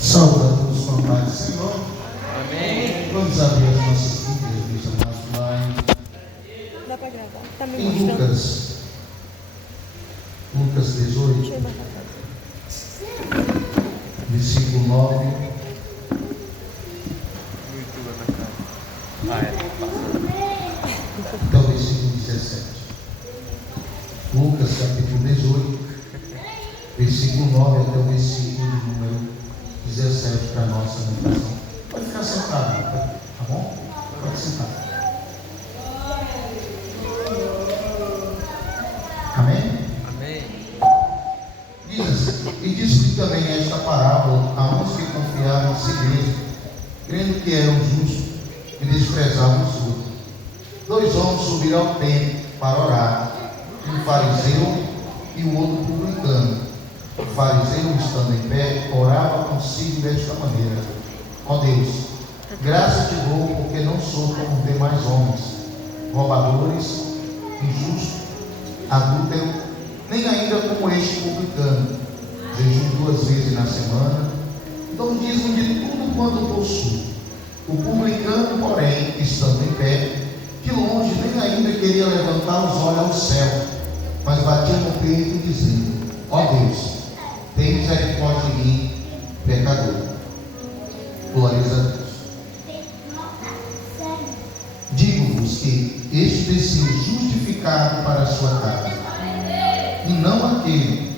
Saúde com a paz do Senhor. Amém. Vamos abrir as nossas Bíblias, meus amados, lá Dá pra gravar? Tá me em mostrando? Lucas 18, Deixa eu marcar. versículo 9 até o versículo 17. Lucas capítulo 18, versículo 9 até o versículo de número 17 para a nossa meditação. Pode ficar sentado, tá bom? Pode sentar. Amém? Amém. Diz assim: e disse-lhe também esta parábola a uns que confiavam em si mesmos, crendo que eram justos e desprezavam os outros. Dois homens subiram ao templo para orar, um fariseu e o outro publicano. O fariseu, estando em pé, orava consigo desta maneira: ó Deus, graças te dou, porque não sou como os demais homens, roubadores, injustos, adúlteros, nem ainda como este publicano. Jejum 2 vezes na semana, dou dízimo de tudo quanto possuo. O publicano, porém, estando em pé, de longe nem ainda queria levantar os olhos ao céu, mas batia no peito dizendo: ó Deus, tem misericórdia de mim, pecador. Glórias a Deus. Digo-vos que este desceu justificado para a sua casa, e não aquele,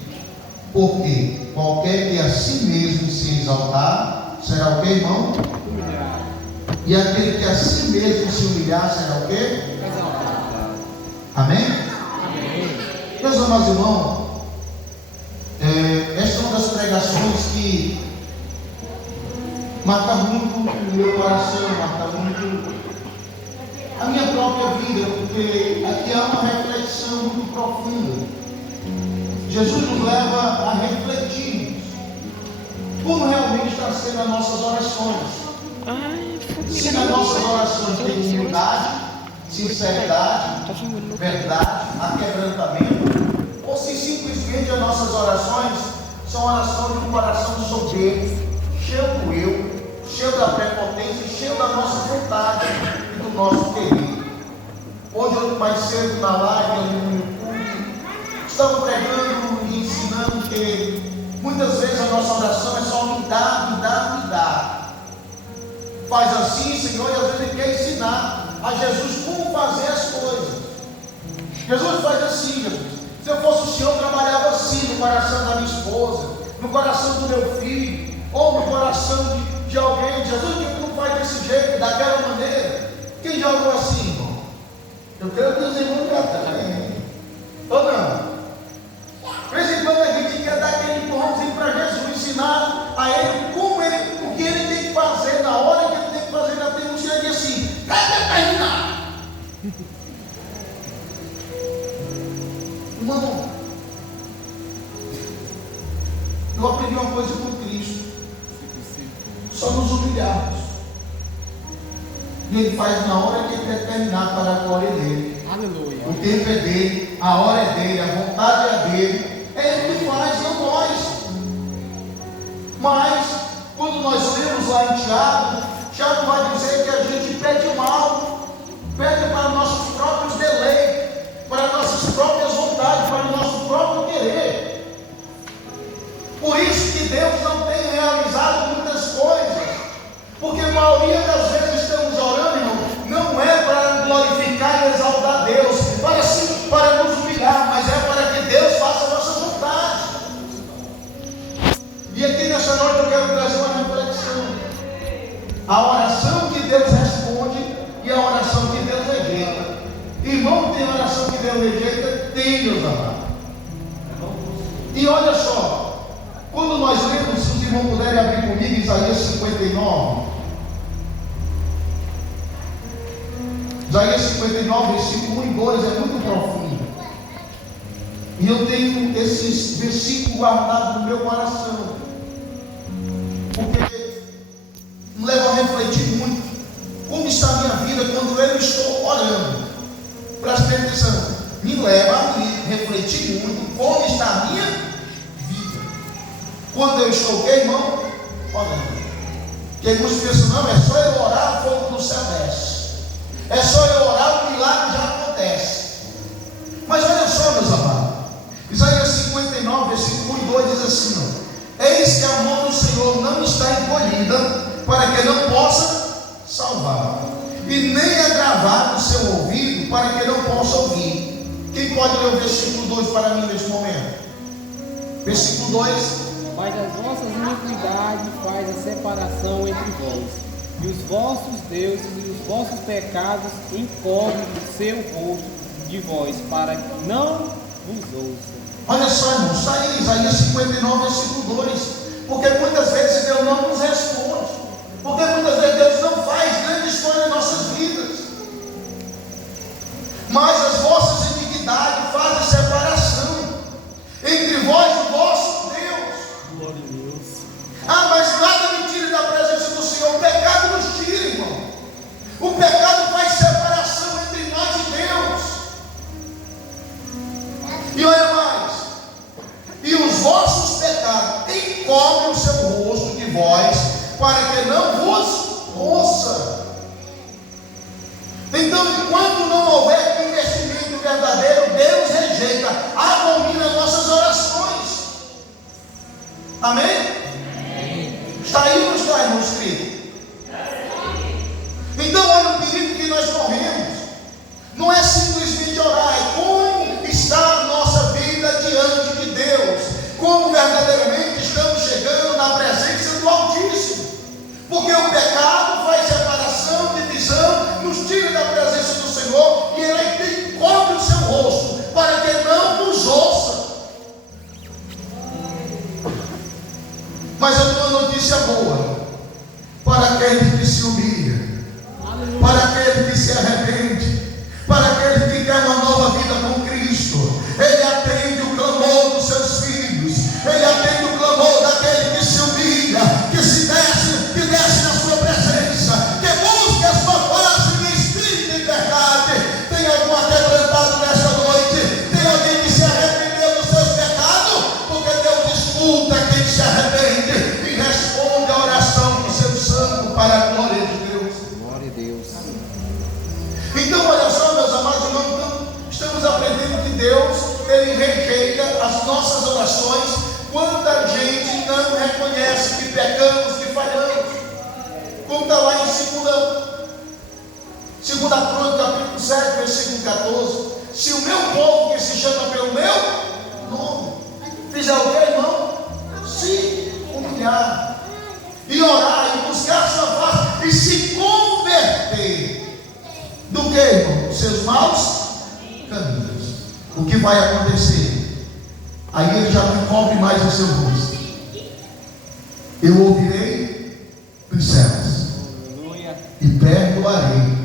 porque qualquer que a si mesmo se exaltar, será o que, irmão? E aquele que a si mesmo se humilhar, será o que? Amém? Meus amados irmãos, esta é uma das pregações que marca muito o meu coração, marca muito a minha própria vida, porque aqui há uma reflexão muito profunda. Jesus nos leva a refletirmos como realmente está sendo as nossas orações. Se nas nossas orações tem humildade, sinceridade, verdade, aquebrantamento, ou se simplesmente as nossas orações são orações de um coração soberbo, cheio do eu, cheio da prepotência, cheio da nossa vontade e do nosso querer. Hoje eu mais cedo na live, no YouTube, estamos pregando e ensinando que muitas vezes a nossa oração é só me dá, me dá, me dá. Faz assim, Senhor, e às vezes Ele quer ensinar a Jesus como fazer as coisas. Jesus faz assim, Jesus. Se eu fosse o Senhor, eu trabalhava assim no coração da minha esposa, no coração do meu filho, ou no coração de alguém. Jesus, que não faz desse jeito, daquela maneira. Quem já orou assim, irmão? Eu quero que os irmãos já também. Ou não? De vez em quando a gente quer dar aquele empurrãozinho para Jesus, ensinar a Ele como Ele, o que Ele tem que fazer, na hora que Ele tem que fazer, na denúncia. Ele diz assim: irmão, eu aprendi uma coisa com Cristo: só nos humilharmos, e Ele faz na hora que Ele determinar, para a glória dele. Aleluia. O tempo é dele, a hora é dele, a vontade é dele. É Ele que faz, não nós. Mas quando nós lemos lá em Tiago, Tiago vai dizer que a gente pede mal, pede para nossos próprios deleites, para nossas próprias vontades, para o nosso próprio querer. Por isso que Deus não tem realizado muitas coisas, porque a maioria das vezes estamos orando, irmão, não é para glorificar e exaltar Deus, para nos humilhar, mas é para que Deus faça a nossa vontade. E aqui nessa noite eu quero trazer uma reflexão: a oração que Deus responde e a oração que Deus rejeita. Irmão, tem oração que Deus rejeita? Tem, meus amados. E olha só, quando nós lemos, se os irmãos puderem abrir comigo, Isaías 59. Isaías 59, versículo 1 e 2 é muito profundo. E eu tenho esses versículos guardados no meu coração, porque me leva a refletir muito como está a minha vida quando eu estou orando. Preste atenção, me leva a refletir muito como está a minha vida. Quando eu estou, irmão? Olha, Que alguns pensam, não, é só eu orar, o fogo do céu desce. É só eu orar, o milagre já acontece. Mas olha só, meus amados. Isaías 59, versículo 1 e 2 diz assim: eis que a mão do Senhor não está encolhida, para que não possa salvar, e nem agravado o seu ouvido, para que não possa ouvir. Quem pode ler o versículo 2 para mim neste momento? Versículo 2: mas as vossas iniquidades faz a separação entre vós, e os vossos deuses e os vossos pecados encobrem o seu rosto de vós, para que não vos ouça. Olha só, irmão, está aí Isaías 59, versículo 2. Porque muitas vezes Deus não nos responde, porque muitas vezes Deus não faz grandes coisas em nossas vidas. Mas as vossas iniquidades fazem separação entre vós e o vosso Deus. Glória a Deus. Ah, mas nada me tire da presença do Senhor. O pecado nos tira, irmão. O pecado faz separação entre nós e Deus. E olha mais: e os vossos pecados encobrem o seu rosto de vós, para que não vos ouça. Então, enquanto não houver investimento verdadeiro, Deus rejeita, abomina nossas orações. Amém? Está aí ou não está, irmão escrito? Então, olha o perigo que nós corremos. Não é simplesmente orar, é como está a nossa vida diante de Deus, como verdadeiramente estamos chegando na presença do Altíssimo. Porque o pecado faz separação, divisão, nos tira da presença do Senhor, e Ele encobre o seu rosto, para que não nos ouça. Mas eu tenho uma notícia boa para aquele que se humilha, para aquele que se arrepende, para aquele que quer uma nova vida com Cristo. Ele atende o clamor dos seus filhos, ele atende o clamor daquele que se humilha, que se desce, que desce na sua presença, que busca a sua face em espírito e verdade. Tem algum quebrantado nesta noite? Tem alguém que se arrependeu dos seus pecados? Porque Deus escuta quem se arrepende e responde a oração do seu santo para a glória de Deus. Glória a Deus. Então, olha só, meus amados irmãos, estamos aprendendo que Deus, Ele rejeita as nossas orações quando a gente não reconhece que pecamos, que falhamos. Como está lá em 2 Crônicas, capítulo 7, versículo 14: se o meu povo, que se chama pelo meu nome, fizer o que, irmão? Se humilhar e orar e buscar a sua face e se converter do que, irmão? Seus maus caminhos. O que vai acontecer? Aí Ele já não cobre mais o seu rosto. Eu ouvirei dos céus e perdoarei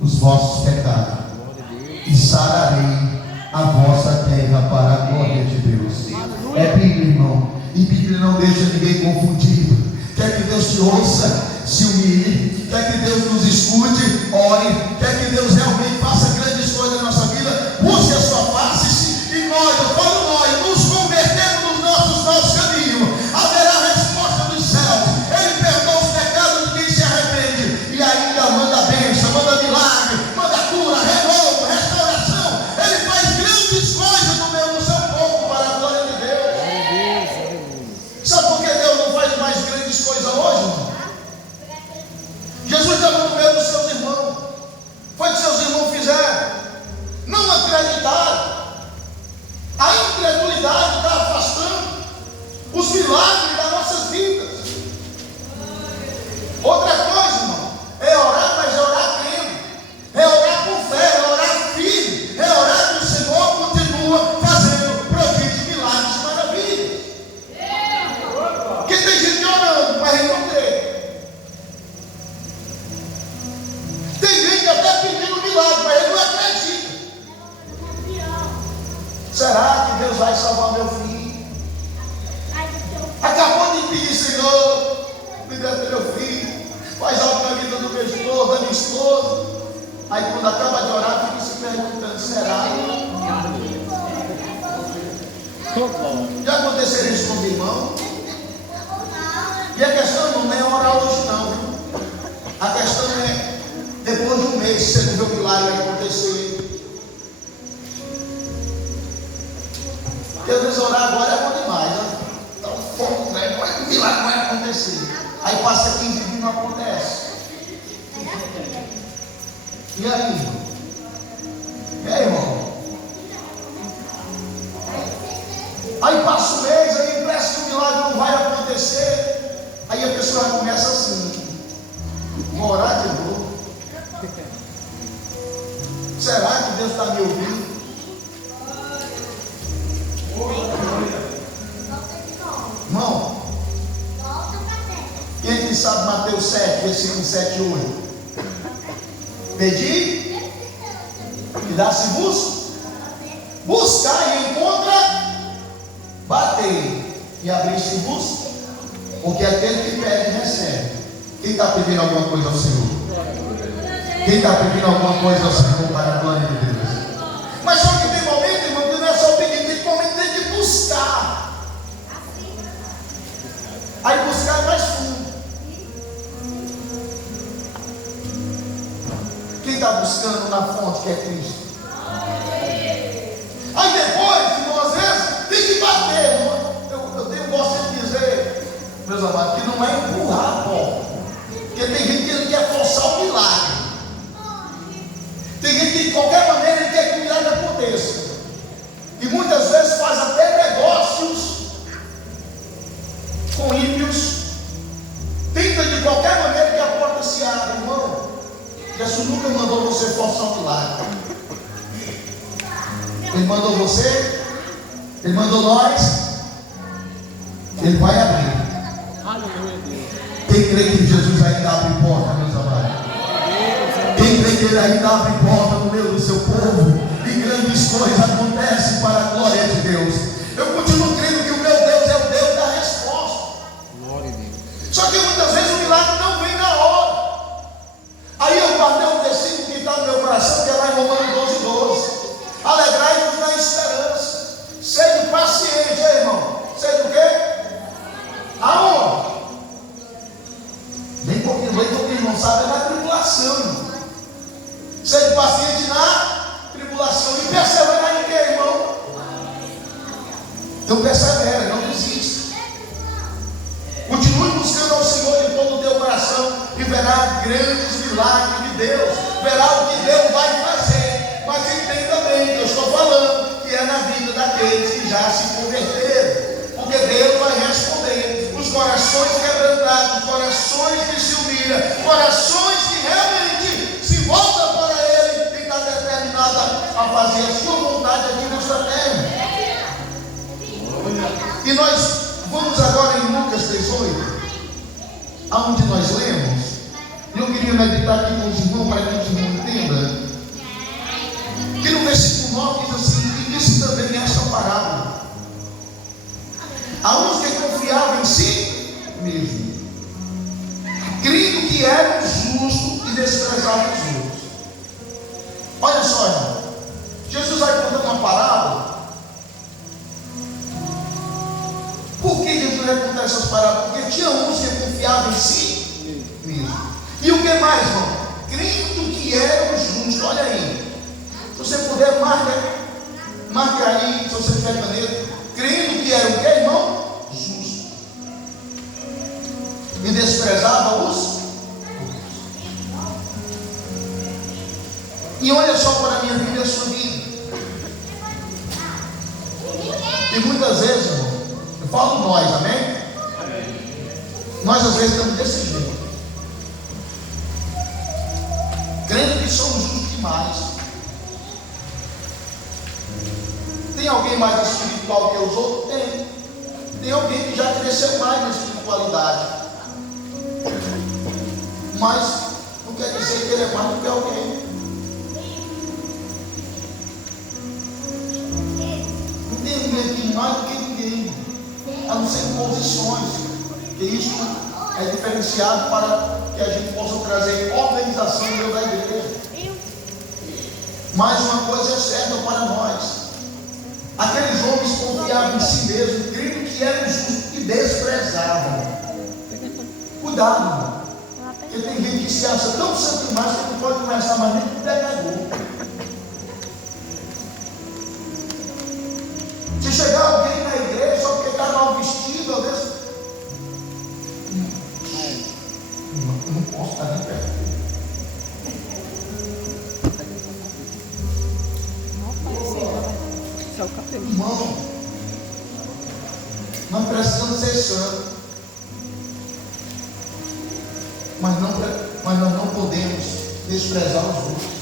os vossos pecados e sararei a vossa terra para a glória de Deus. É Bíblia, irmão. E Bíblia não deixa ninguém confundido. Quer que Deus te ouça, se humilhe. Quer que Deus nos escute, ore. Quer que Deus realmente faça grandes coisas na nossa vida, busque a sua face. E nós, eu falo nós, nos convertemos nos nossos maus caminhos, haverá resposta dos céus. Ele perdoa os pecados de quem se arrepende, e ainda manda bênção, manda milagre, manda cura, renovo, restauração. Ele faz grandes coisas no meio do seu povo para a glória de Deus. Sabe por que Deus não faz mais grandes coisas hoje, irmão? Jesus estava no meio dos seus irmãos. Foi o que seus irmãos fizeram. Não acreditaram. A incredulidade está afastando os milagres das nossas vidas. Outra coisa, irmão, é orar, mas é orar crendo. É orar com fé, é orar firme. É orar que o Senhor continua fazendo prodígios, milagres e maravilhas. Porque tem gente orando, mas ele não crê. Tem gente até pedindo milagre, mas ele não acredita. Será que Deus vai salvar meu filho? Acabou de pedir, Senhor, me dê meu filho, faz algo na vida do meu esposo, da minha esposa. Aí quando acaba de orar, fica se perguntando: será? Já aconteceu isso com o irmão? E a questão não é orar hoje não. mês você não vê o milagre acontecer. Porque às vezes orar agora é bom demais, né? Então fogo, né? O milagre vai acontecer. Aí passa 15 dias e não acontece. E aí? E aí, irmão? Aí passa o mês, aí parece que o milagre não vai acontecer. Aí a pessoa começa assim: vou orar de novo. Será que Deus está me ouvindo? Irmão, quem que sabe Mateus 7, versículo 7 e 8? Pedi e dá-se-vos, buscar e encontra, bater e abrir-se-vos, porque aquele que pede recebe. Quem está pedindo alguma coisa ao Senhor? Quem está pedindo alguma coisa ao Senhor para a glória de Deus? Mas só que tem momento, irmão, que não é só pedir, tem momento que tem que buscar. Aí buscar é mais fundo. Quem está buscando na fonte que é Cristo? Aí depois, irmão, às vezes tem que bater, irmão. Eu gosto de dizer, meus amados, que não é empurrar a porta. Porque tem gente que quer forçar o milagre. Tem gente que de qualquer maneira ele quer que o milagre aconteça. E muitas vezes faz até negócios com ímpios. Tenta de qualquer maneira que a porta se abra, irmão. Jesus nunca mandou você forçar um milagre. Ele mandou você, Ele mandou nós. Ele vai abrir. Quem crê que Jesus ainda abre porta, meus amados? Quem crê que Ele ainda abre porta no meio do seu povo? E grandes coisas acontecem para a glória de Deus. Eu continuo crendo que o meu Deus é o Deus da resposta. Glória a Deus. Só que muitas vezes o milagre não vem na hora. Aí eu guardei um versículo que está no meu coração, que é lá em Romanos 12:12. Alegrai-vos na esperança. Sede paciente, irmão. Sede o quê? Aonde? Nem porque ele não sabe é na tribulação. Sede paciente na tribulação. E perseverar em quê, irmão? Então persevera, não desista. Continue buscando ao Senhor de todo o teu coração e verá grandes milagres de Deus. Verá o que Deus vai fazer. Mas entenda bem que eu estou falando que é na vida daqueles que já se converteram. Porque Deus vai responder. Os corações quebrantados, corações que se humilham, corações que realmente se voltam para Ele e está determinado a fazer a sua vontade aqui nesta terra. E nós vamos agora em Lucas 18, aonde nós lemos. E eu queria meditar aqui com os irmãos para que os irmãos entendam. Que no versículo 9 diz assim: e disse também esta parábola a uns que confiavam em si mesmo, crendo que eram justos e desprezavam os outros. Olha só, irmão, Jesus vai contando uma parábola. Por que Jesus vai contar essas parábolas? Porque tinha uns que confiavam em si mesmo. E o que mais, irmão? Crendo que eram justos. Olha aí, se você puder, marca aí, se você tiver maneira. Crendo que eram o que, irmão? Justos. E desprezava os outros. E olha só para a minha vida e a sua vida. E muitas vezes, irmão, eu falo nós, amém? Nós às vezes estamos desse jeito. Crendo que somos justos demais. Tem alguém mais espiritual que os outros? Tem. Tem alguém que já cresceu mais na espiritualidade. Mas não quer dizer que ele é mais do que alguém. Não tem ninguém aqui mais do que ninguém. A não ser posições. Que isso é diferenciado para que a gente possa trazer organização dentro da igreja. Mas uma coisa é certa para nós. Aqueles homens confiavam em si mesmos, crendo que eram justos e desprezavam. Cuidado, irmão. Porque tem gente que se acha tão santo demais que não pode conversar mais nem com o pecador. Se chegar alguém na igreja só porque está mal vestido, às vezes. Não posso estar nem perto. Só o cabelo. Irmão, nós precisamos ser santos. Mas nós não podemos desprezar os outros.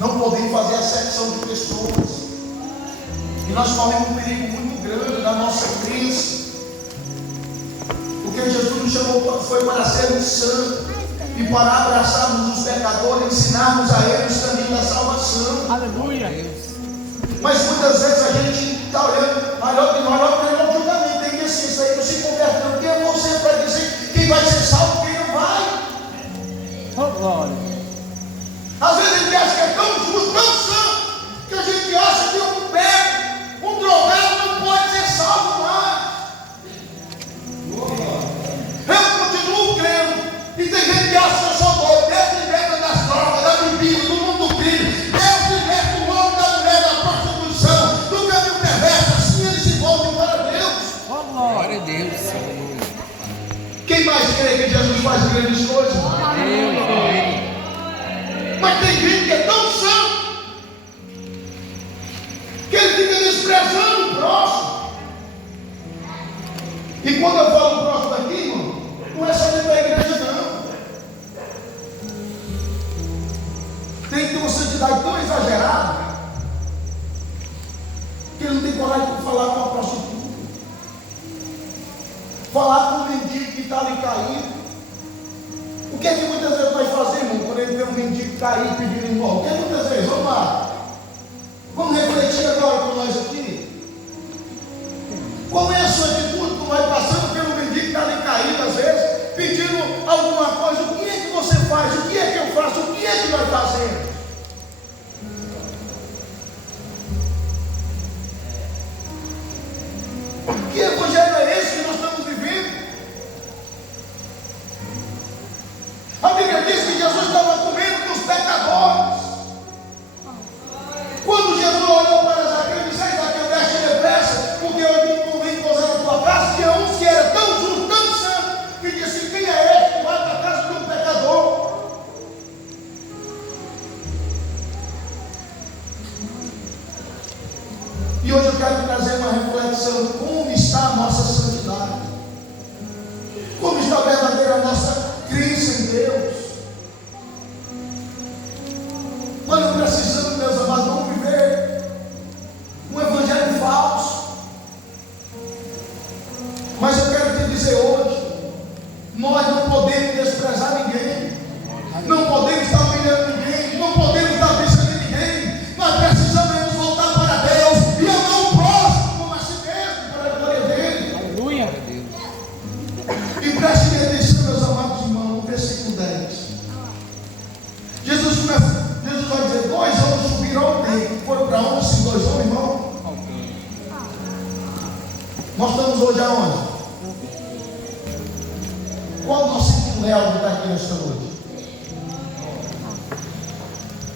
Não podemos fazer acepção de pessoas. E nós corremos um perigo muito grande na nossa crença. Porque Jesus nos chamou foi para sermos santos e para abraçarmos os pecadores, ensinarmos a eles o caminho da salvação. Aleluia. Mas muitas vezes a gente está olhando, olhando para o julgamento, tem que assim, isso aí não se converte, não. Quem é você para dizer quem vai ser salvo e quem não vai? Oh, glória. Às vezes a gente acha que é tão justo, tão santo, que a gente acha que um pego, um drogado não pode ser salvo mais. Eu continuo crendo, e tem gente que acha que eu sou doido. Deus liberta das drogas, da bebida, do mundo crime. Deus liberta o homem da mulher da prostituição, do caminho perverso. Assim eles se voltam para Deus. Oh, glória a Deus. Quem mais crê que Jesus faz grandes coisas? Mas tem gente que é tão santo que ele fica desprezando o próximo. E quando eu falo próximo aqui, irmão, não é só dentro da igreja, não. Tem que ter uma santidade tão exagerada que ele não tem coragem de falar com a prostituta, falar com o mendigo que está ali caído. O que é que muitas vezes nós fazemos quando ele vê um mendigo cair pedindo esmola? O que é que muitas vezes? Vamos lá. Vamos refletir agora com nós aqui. Qual é a sua atitude quando vai passando pelo mendigo que está ali caído, às vezes, pedindo alguma coisa? O que é que você faz? O que é que eu faço? O que é que nós fazemos? Que evangelho é esse que nós estamos vivendo? A Bíblia diz que Jesus estava comendo com os pecadores. Quando Jesus olhou para Zaqueu e disse: Zaqueu, desce depressa, porque eu não convido você na tua casa. Tinha uns que era tão justo, tão santo, que disse: quem é esse que vai para a casa de um pecador? E hoje eu quero trazer uma reflexão: como está a nossa santidade? Como está a verdadeira nossa crença em Deus? Nós não precisamos, meus amados, vamos viver um evangelho falso. Mas eu quero te dizer hoje: nós não podemos desprezar ninguém, não podemos estar humilhando ninguém, não podemos dar vista de ninguém. Nós precisamos voltar para Deus e amar o próximo como a si mesmo, para a glória dele. Aleluia. E preste atenção, meus amados irmãos, no versículo 10. Jesus vai dizer: 2 homens subiram ao templo. Foram para onde esses 2 homens, irmão? Nós estamos hoje aonde? Qual o nosso sentido real de estar aqui nesta noite?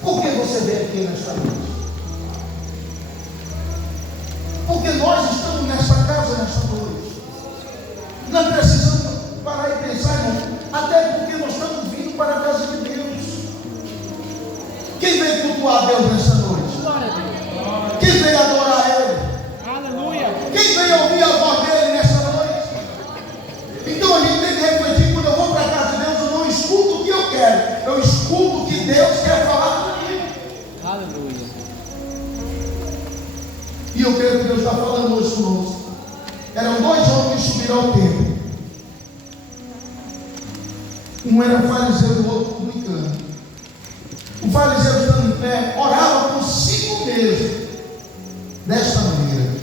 Por que você veio aqui nesta noite? Porque nós estamos nesta casa nesta noite. Nós precisamos parar e pensar, irmão, até porque nós estamos vindo para a casa de Deus. Quem veio cultuar a Deus nesta noite? Quem veio adorar Ele? Aleluia. Quem veio ouvir a voz dele nesta noite? Então a gente tem que refletir: quando eu vou para a casa de Deus, eu não escuto o que eu quero, eu escuto o que Deus quer falar comigo. Aleluia. E eu creio que Deus está falando hoje conosco. Eram 2 homens que subiram ao templo. Um era fariseu e o outro publicano. O fariseu, estando em pé, orava consigo mesmo desta maneira.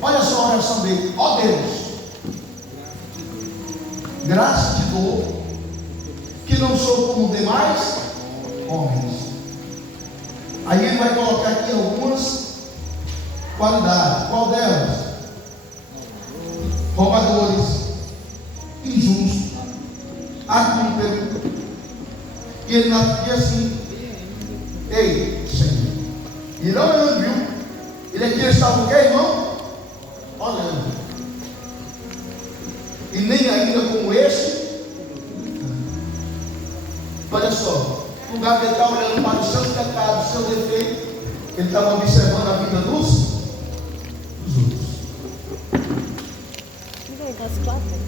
Olha só a oração dele: ó Deus, graça te dou, que não sou como demais homens. Aí ele vai colocar aqui algumas qualidades. Qual delas? Roubadores, injustos, adúltero. E ele dizia assim: ei, Senhor. E não olhando, viu? Ele aqui estava o quê, irmão? Olhando. E nem ainda como esse. Olha só, no lugar que ele está olhando para os seus pecados, os seus defeitos, ele estava observando a vida dos outros.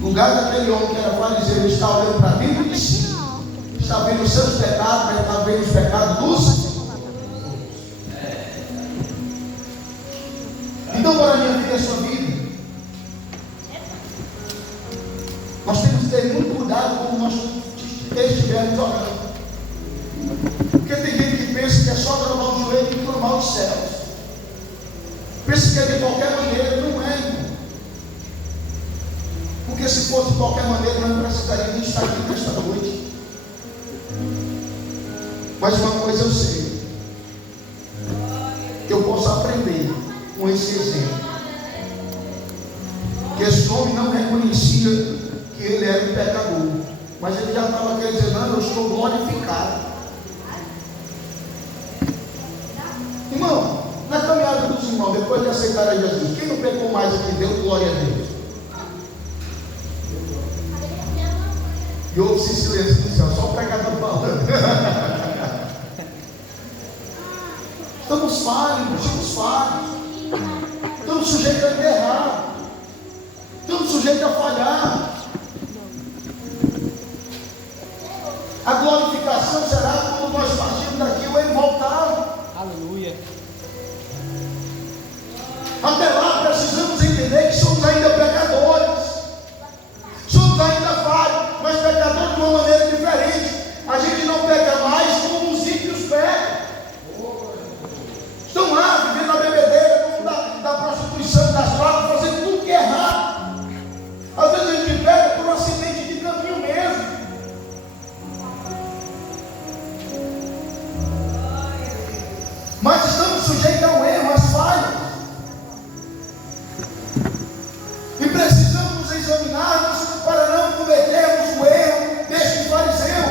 No lugar daquele homem que era fariseu, ele está olhando para a vida de si, está vendo os seus pecados, mas está vendo os pecados dos outros. Então, para a minha vida e a sua vida, nós temos que ter muito cuidado quando nós estivermos orando. Porque tem gente que pensa que é só derramar o joelho e clamar os céus. Pensa que é de qualquer maneira. Não é, irmão. Porque se fosse de qualquer maneira, nós não precisaríamos nem estar aqui nesta noite. Mas uma coisa eu sei, que eu posso aprender com esse exemplo, que esse homem não reconhecia que ele era um pecador, mas ele já estava querendo dizer: não, eu estou glorificado. Irmão, na caminhada dos irmãos, depois de aceitar a Jesus, quem não pecou mais aqui, deu glória a Deus? E ouve-se silêncio do céu, só o pecador falando. Estamos falhos, somos falhos. Estamos sujeitos a errar. Estamos sujeitos a falhar. A glorificação será quando nós partirmos daqui ou ele voltar. Aleluia. Até lá precisamos entender que somos ainda pecadores. Somos ainda falhos, mas pecadores de uma maneira diferente. A gente não peca mais como os ímpios pecam. Estão lá vivendo a bebedeira, da prostituição, das drogas, fazendo tudo que é errado. Às vezes a gente pega por um acidente de caminho mesmo. Mas estamos sujeitos ao erro, às falhas. E precisamos nos examinarmos para não cometermos o erro deste fariseu,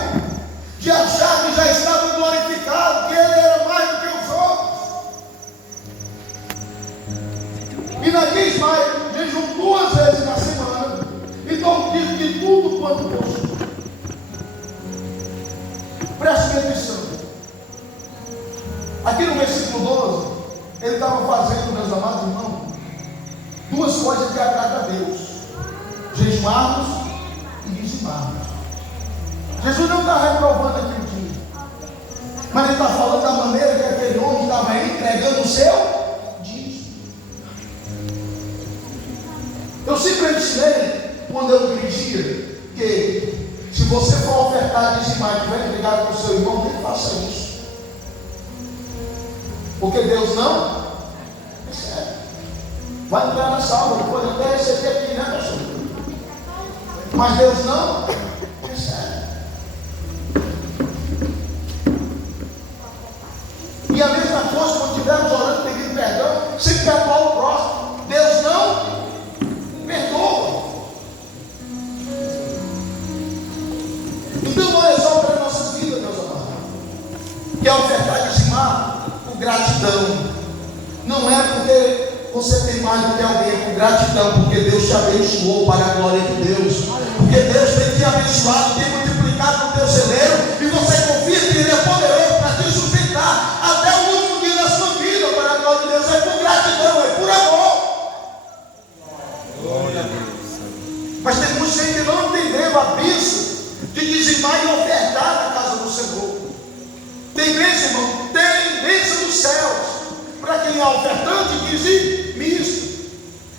de achar que já estava glorificado, que ele era mais do que os outros. E na diz mais, jejum 2 vezes na semana, e dou dízimo de tudo quanto possui. Preste atenção. Aqui no versículo 12, ele estava fazendo, meus amados irmãos, 2 coisas que agradam a Deus: jejuarmos e dizimarmos. Jesus não está reprovando aquele dia, mas ele está falando da maneira que aquele homem estava entregando o seu dízimo. Eu sempre ensinei, quando eu dirigia, que se você for ofertar, dizimar e tiver entregado para o seu irmão, nem faça isso. Porque Deus não recebe. Vai entrar na salva, pode até receber aqui, né, pastor? Mas Deus não recebe. E a mesma coisa, quando estivermos orando, pedindo perdão, sem perdoar o próximo, Deus não perdoa. Então, olha só para as nossas vidas, meus amados, que é ofertar e dizimar por gratidão. Não é porque você tem mais do que alguém, por gratidão, porque Deus te abençoou para a glória de Deus. Porque Deus tem te abençoado, tem multiplicado no teu celeiro, e você confia que Ele é poderoso para te sustentar até o último dia da sua vida para a glória de Deus. É por gratidão, é por amor. Glória a Deus. Mas tem muita gente que não entendeu a bênção de dizimar e ofertar na casa do Senhor. Tem bênção, irmão? Tem bênção dos céus para quem é ofertante e dizimista.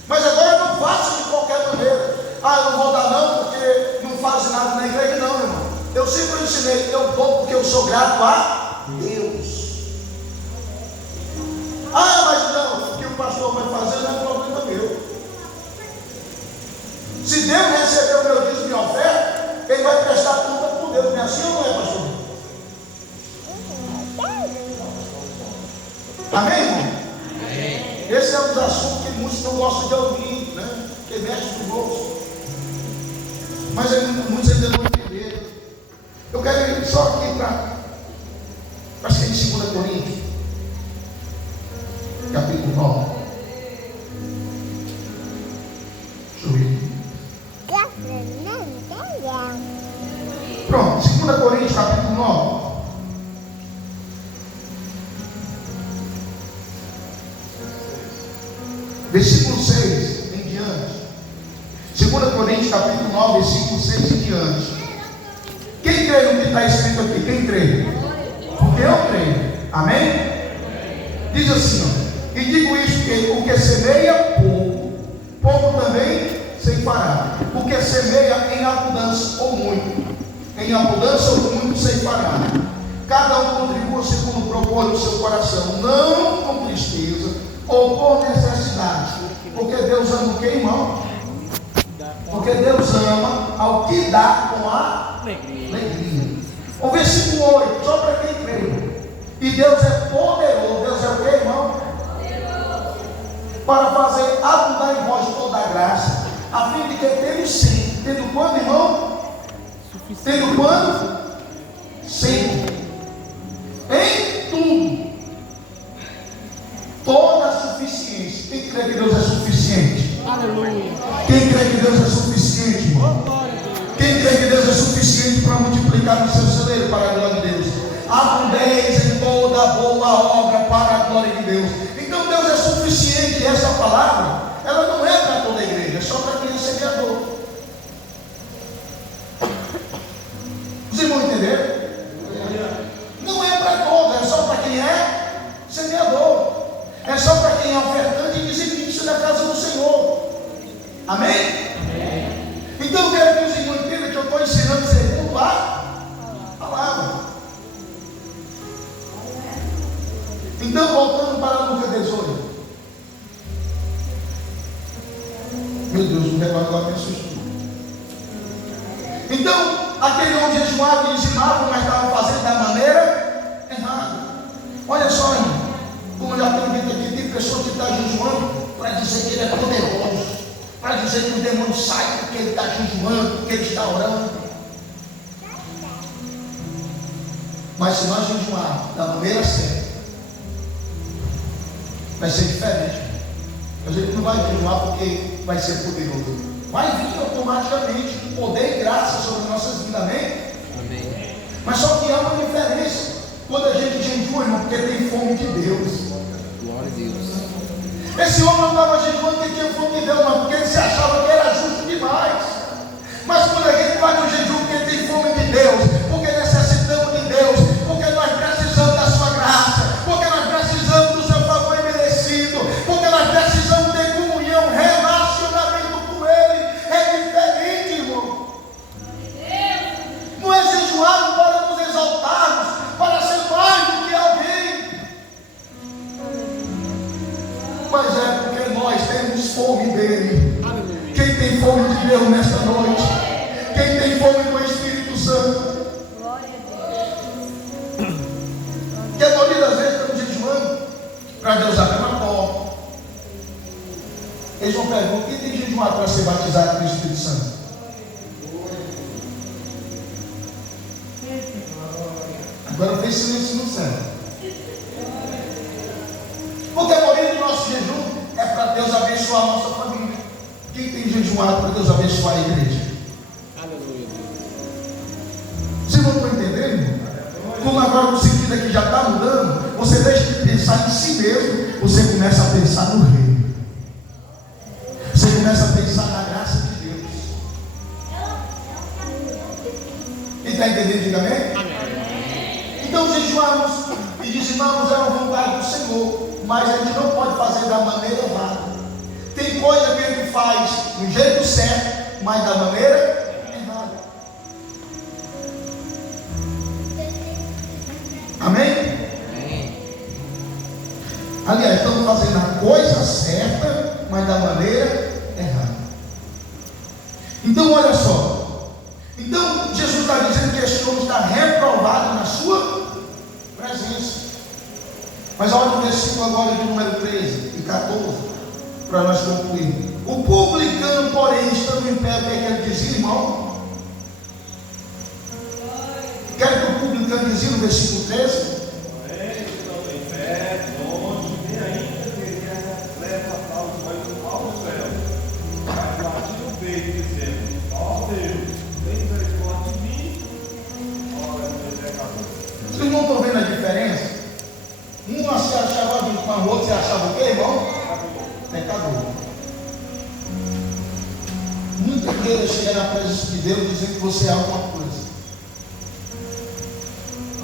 Mas agora não faça de qualquer maneira. Eu não vou dar não porque não faz nada na igreja, não, irmão. Eu sempre ensinei, eu dou porque eu sou grato a Deus. Mas não, o que o pastor vai fazer não é problema meu. Se Deus receber o meu dízimo e oferta, Ele vai prestar conta por Deus. Não é assim ou não é, pastor? Amém, irmão? Amém. Esse é um dos assuntos que muitos não gostam de ouvir, né? Que mexe no bolso. Mas muitos ainda não entenderam. igreja. Eu quero ir só aqui para ser em 2 Coríntios, capítulo 9. Deixa eu ver. Pronto, 2 Coríntios, capítulo 9. Versículo 6 em diante. 2 Coríntios capítulo 9, versículo 6 em diante. Quem crê no que está escrito aqui? Quem crê? Porque eu creio. Amém? Diz assim, ó, e digo isso que o que semeia pouco, pouco também ceifará. O que semeia em abundância ou muito, em abundância ou muito ceifará. Cada um contribua segundo propõe o seu coração, não com tristeza ou por necessidade, porque Deus ama o que, irmão? Porque Deus ama ao que dá com a alegria. O versículo 8, só para quem crê. E Deus é poderoso. Deus é o que, irmão? Para fazer abundar em vós toda a graça, a fim de que tendo sim, tendo quando, irmão? Tendo quando? Sim. Em tudo. Toda a suficiência. Quem crê que Deus é suficiente? Aleluia. Quem crê que Deus é suficiente, irmão? Quem crê que Deus é suficiente para multiplicar no seu celeiro para a glória de Deus? Abundez em toda boa obra para a glória de Deus. Então Deus é suficiente. E essa palavra, ela não é para toda a igreja, é só para quem é semeador. Os irmãos entenderam? Não é para todos, é só para quem é semeador. É só para quem é ofertante e dizimista da casa do Senhor. Amém? Amém. Então eu quero que os irmãos entendam que eu estou ensinando segundo a palavra. Então, voltando para Lucas 18. Meu Deus, o negócio agora me assustou. Então, aquele homem jejuava e dizimava, mas estava fazendo da maneira errada. Olha só, irmão. Como já tenho dito aqui, tem pessoa que está jejuando para dizer que ele é poderoso, para dizer que o demônio sai porque ele está jejuando, porque ele está orando. Mas se nós jejuarmos da maneira certa, vai ser diferente. A gente não vai jejuar porque vai ser poderoso. Vai vir automaticamente poder e graça sobre nossas vidas, amém? Amém. Mas só que há uma diferença quando a gente jejua, irmão, porque tem fome de Deus. Glória a Deus. Esse homem não estava jejuando porque tinha fome de Deus, não, porque ele se achava que era justo demais. Mas quando a gente vai no jejum porque tem fome de Deus, porque necessitamos de Deus, porque nós precisamos da sua graça, porque nós precisamos do seu favor imerecido, porque nós precisamos ter comunhão, relacionamento com Ele, é diferente, irmão. Não é jejuar para nos exaltarmos, para ser mais do que alguém, mas é porque nós temos fome dele. Quem tem fome de Deus nesta noite? Quem tem fome do Espírito Santo? Que a maioria das vezes estamos jejuando para Deus abrir uma porta. Eles vão perguntar: quem tem que jejuar para ser batizado pelo Espírito Santo? Agora fez silêncio no céu. Porque a maioria do nosso jejum é para Deus abençoar a nossa família. Quem tem jejuado para Deus abençoar a igreja? Aleluia. Vocês não estão entendendo? Como agora o sentido aqui já está mudando, você deixa de pensar em si mesmo, você começa a pensar no reino. Você começa a pensar na graça de Deus. Quem está entendendo, diga amém? Amém. Então jejuamos e dizimamos é a vontade do Senhor, mas a gente não pode fazer da maneira errada. Tem coisa que ele faz do jeito certo, mas da maneira errada. Amém? Amém. Aliás, estamos fazendo a coisa certa, mas da maneira errada. Então, olha só. Então, Jesus está dizendo que esse homem está reprovado na sua presença. Mas olha o versículo agora de número 13 e 14. Para nós concluir. O publicano, porém, estando em pé, o que é que ele dizia, irmão? engano, dizia no versículo 13. Vocês não estão vendo a diferença? Um se achava com o outro, se achava o quê, irmão? Pecador. Nunca queira chegar na presença de Deus dizendo que você é alguma coisa.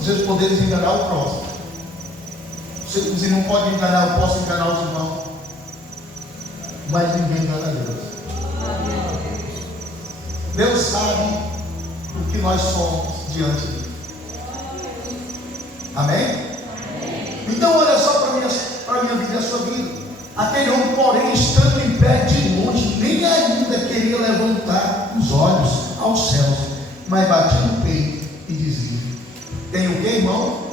Às vezes podemos enganar o próximo. Os irmãos podem enganar, eu posso enganar os irmãos, mas ninguém engana Deus. Deus sabe o que nós somos diante dele. Amém? Então olha só para a minha vida e a sua vida. Aquele homem, porém, estando em pé de longe, nem ainda queria levantar os olhos aos céus, mas batia no peito e dizia: tem o que, irmão?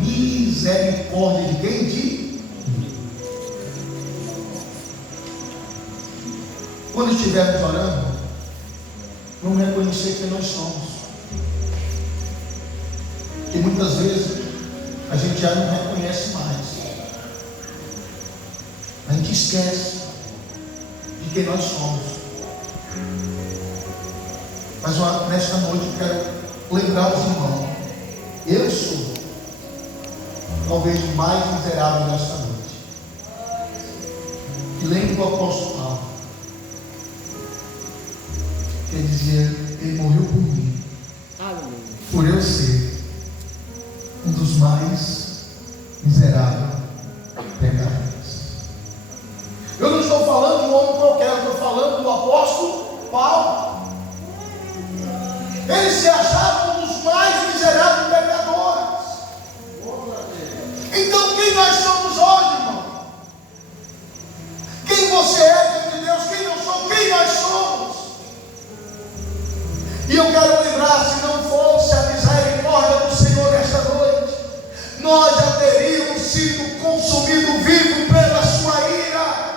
Misericórdia de quem? De mim. Quando estivermos orando, vamos reconhecer quem nós somos. Porque muitas vezes a gente já não reconhece mais. A gente esquece de quem nós somos. Mas nesta noite eu quero lembrar os irmãos: eu sou talvez o mais miserável nesta noite. E lembro do apóstolo Paulo, que ele dizia: ele morreu por mim, por eu ser um dos mais miseráveis pecadores. Eu não estou falando de um homem qualquer, eu estou falando do apóstolo Paulo. Ele se achava um dos mais miseráveis pecadores. Então quem nós somos hoje, irmão? Quem você é diante de Deus? Quem eu sou? Quem nós somos? E eu quero lembrar, se não fosse a misericórdia do Senhor nesta noite, nós já teríamos sido consumidos vivos pela sua ira.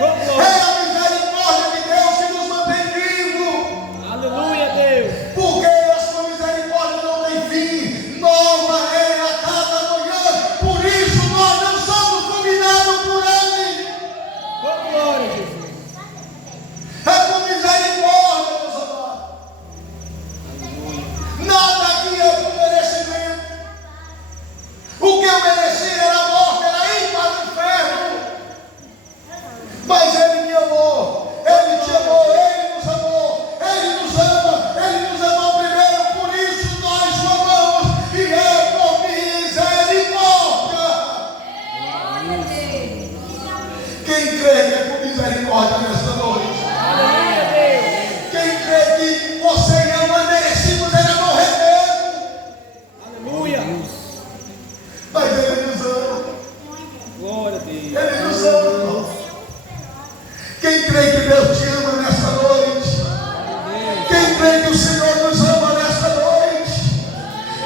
É a misericórdia de Deus que nos mantém vivos. Aleluia, Deus. Porque a sua misericórdia não tem fim. Nova é a cada manhã. Por isso nós não somos fulminados por Ele. Oh, glória a Jesus. É com misericórdia, meus amados. Nada aqui é por merecimento. O que eu mereci era a morte, era ir para o inferno. Mas Ele me amou, Ele te amou, Ele nos amou, Ele nos ama, Ele nos amou primeiro, por isso nós o amamos, e é por misericórdia. Quem crê que é por misericórdia nesta noite? Quem crê que você e eu não merecemos era morrer mesmo? Aleluia. Mas Ele nos ama, Glória a Deus. Ele nos ama. Quem crê que Deus te ama nesta noite? Quem crê que o Senhor nos ama nesta noite?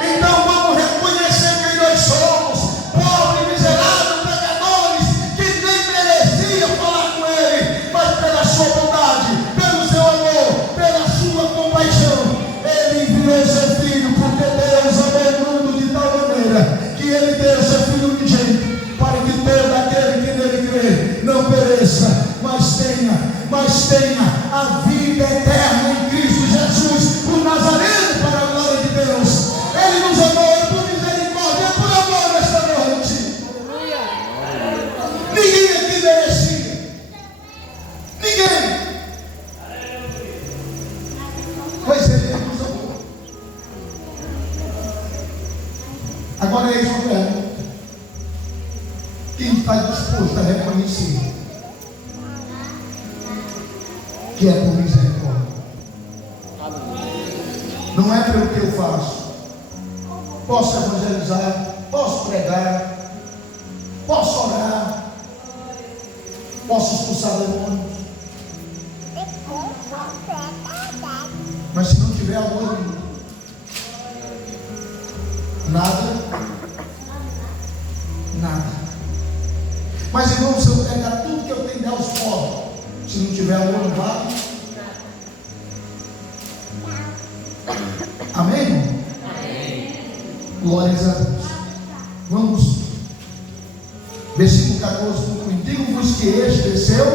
Então vamos reconhecer quem nós somos: pobres, miseráveis, pecadores, que nem merecia falar com Ele, mas pela sua bondade, pelo seu amor, pela sua compaixão, Ele enviou seu Filho, porque Deus amou o mundo de tal maneira que Ele deu seu Filho unigênito, para que todo aquele que nele crê não pereça, mas tenha a vida eterna em Cristo Jesus, o Nazareno, para a glória de Deus. Ele nos amou, é por misericórdia, é por amor nesta noite. Ninguém aqui merecia. Ninguém. Mas Ele nos amou. Agora eis uma pergunta: quem está disposto a reconhecer que é por misericórdia? Não é pelo que eu faço. Posso evangelizar, posso pregar, posso orar, posso expulsar demônios, mas se não tiver amor, nada. Mas irmão, se eu pegar tudo que eu tenho e dar aos pobres, se não tiver amor, não vale. Amém, irmão? Glórias a Deus. Vamos, versículo 14, conclui. Digo-vos que este desceu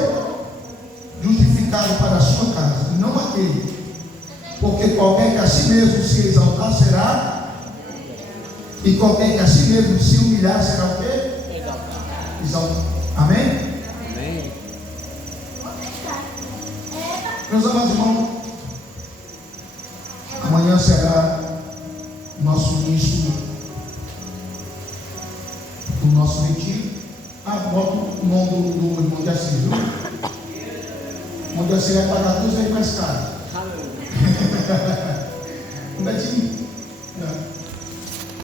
justificado para a sua casa, e não aquele. Porque qualquer que a si mesmo se exaltar será, e qualquer que a si mesmo se humilhar será o quê? Exaltado. Amém? Amém. Meus amados irmãos, amanhã será o nosso início do nosso retiro. Bota o nome do irmão de Assis, viu? O irmão de Assis vai pagar tudo aí mais caro. O Betinho